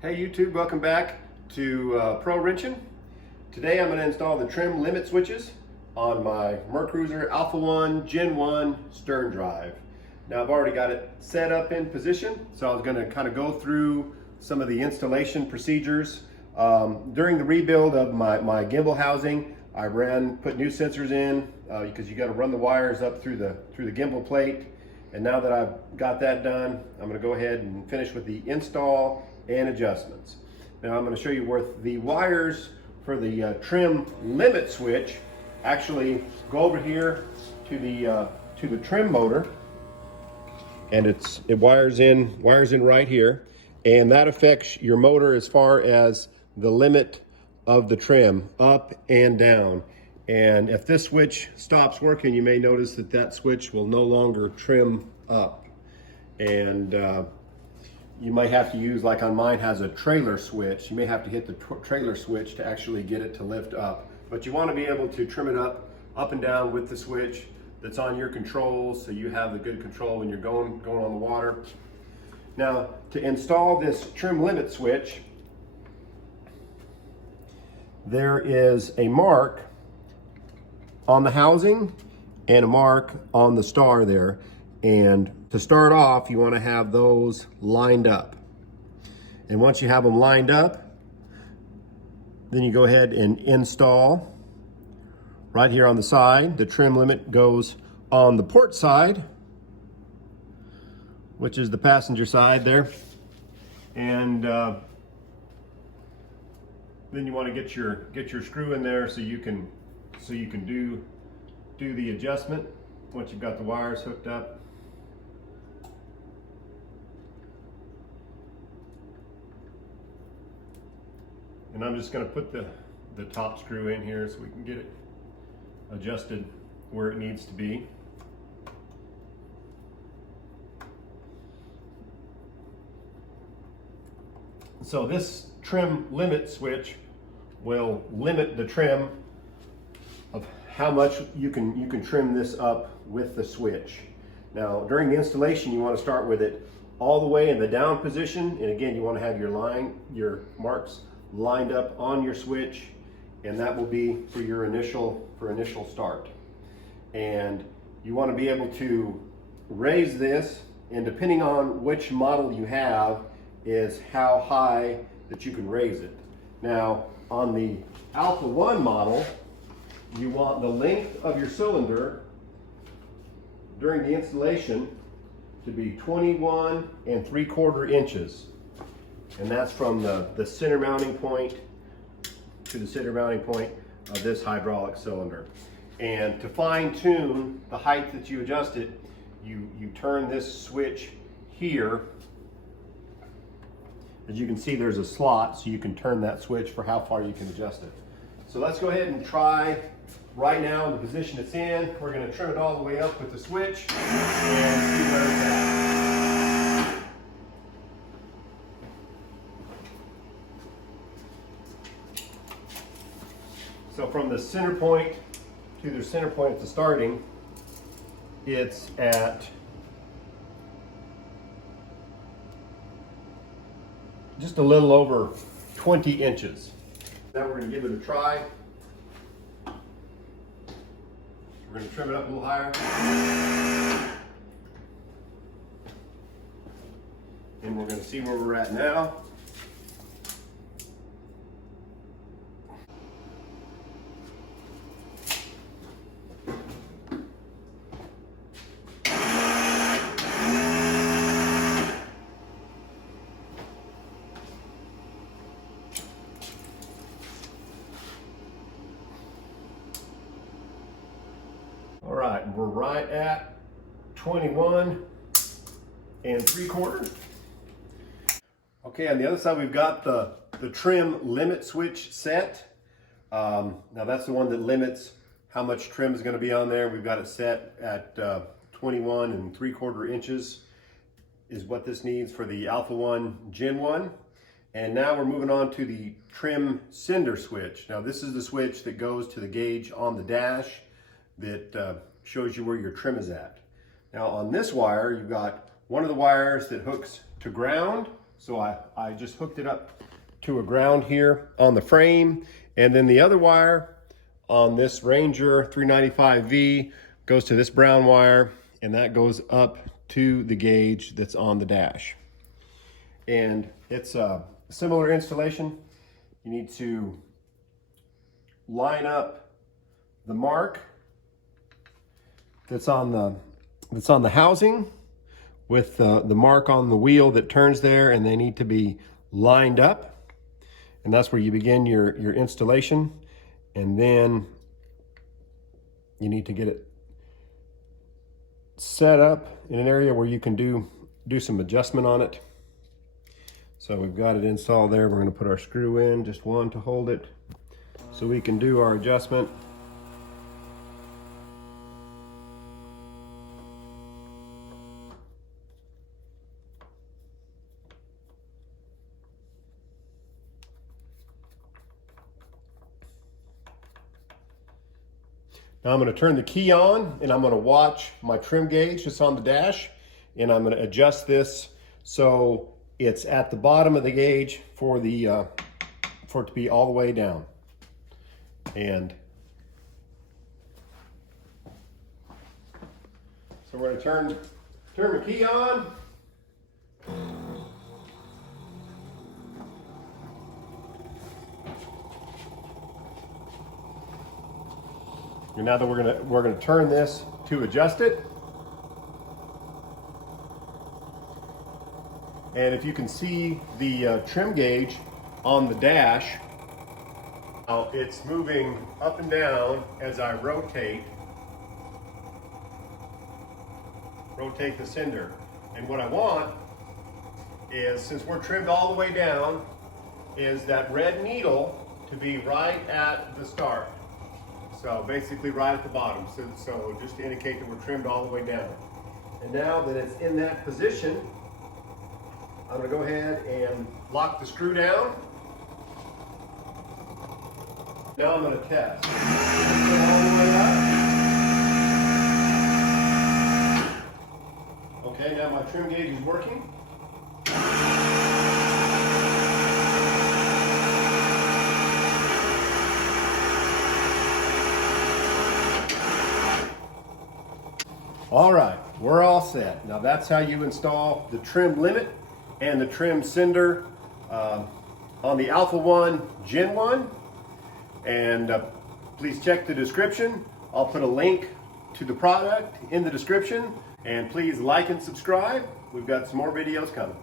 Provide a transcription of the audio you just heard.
Hey YouTube, welcome back to Pro Wrenching. Today I'm going to install the trim limit switches on my Mercruiser Alpha 1 Gen 1 stern drive. Now I've already got it set up in position, so I was going to kind of go through some of the installation procedures. During the rebuild of my gimbal housing, I put new sensors in because you got to run the wires up through the gimbal plate. And now that I've got that done, I'm going to go ahead and finish with the install and adjustments. Now I'm going to show you where the wires for the trim limit switch actually go over here to the trim motor, and it wires in right here, and that affects your motor as far as the limit of the trim up and down. And if this switch stops working, you may notice that switch will no longer trim up. And you might have to use, like on mine has a trailer switch, you may have to hit the trailer switch to actually get it to lift up. But you want to be able to trim it up and down with the switch that's on your controls, so you have the good control when you're going on the water. Now, to install this trim limit switch, there is a mark on the housing and a mark on the star there. And to start off, you want to have those lined up. And once you have them lined up, then you go ahead and install right here on the side. The trim limit goes on the port side, which is the passenger side there. And then you want to get your screw in there so you can do the adjustment once you've got the wires hooked up. And I'm just going to put the top screw in here so we can get it adjusted where it needs to be. So this trim limit switch will limit the trim of how much you can trim this up with the switch. Now during the installation, you want to start with it all the way in the down position, and again you want to have your marks lined up on your switch, and that will be for your initial start. And you want to be able to raise this, and depending on which model you have is how high that you can raise it. Now on the Alpha 1 model, you want the length of your cylinder during the installation to be 21 3/4 inches. And that's from the center mounting point to the center mounting point of this hydraulic cylinder. And to fine tune the height that you adjust it, you turn this switch here. As you can see, there's a slot, so you can turn that switch for how far you can adjust it. So let's go ahead and try right now in the position it's in. We're going to trim it all the way up with the switch and see where it's at. So from the center point to the center point at the starting, it's at just a little over 20 inches. Now we're going to give it a try. We're going to trim it up a little higher. And we're going to see where we're at now. All right, we're right at 21 3/4. Okay, on the other side we've got the trim limit switch set. Now that's the one that limits how much trim is going to be on there. We've got it set at 21 3/4 inches is what this needs for the Alpha 1 Gen 1. And now we're moving on to the trim sender switch. Now this is the switch that goes to the gauge on the dash that shows you where your trim is at. Now on this wire, you've got one of the wires that hooks to ground, So I just hooked it up to a ground here on the frame, and then the other wire on this Ranger 395V goes to this brown wire, and that goes up to the gauge that's on the dash. And it's a similar installation. You need to line up the mark that's on the housing with the mark on the wheel that turns there, and they need to be lined up. And that's where you begin your installation. And then you need to get it set up in an area where you can do some adjustment on it. So we've got it installed there. We're going to put our screw in, just one to hold it, so we can do our adjustment. Now I'm going to turn the key on, and I'm going to watch my trim gauge that's on the dash, and I'm going to adjust this so it's at the bottom of the gauge for it to be all the way down. And so we're going to turn the key on. And now that we're gonna turn this to adjust it. And if you can see the trim gauge on the dash, now it's moving up and down as I rotate the sender. And what I want is, since we're trimmed all the way down, is that red needle to be right at the start. So basically right at the bottom. So just to indicate that we're trimmed all the way down. And now that it's in that position, I'm going to go ahead and lock the screw down. Now I'm going to test. All the way up. Okay, now my trim gauge is working. All right, we're all set. Now that's how you install the trim limit and the trim sender on the Alpha One Gen 1. And please check the description. I'll put a link to the product in the description. And please like and subscribe. We've got some more videos coming.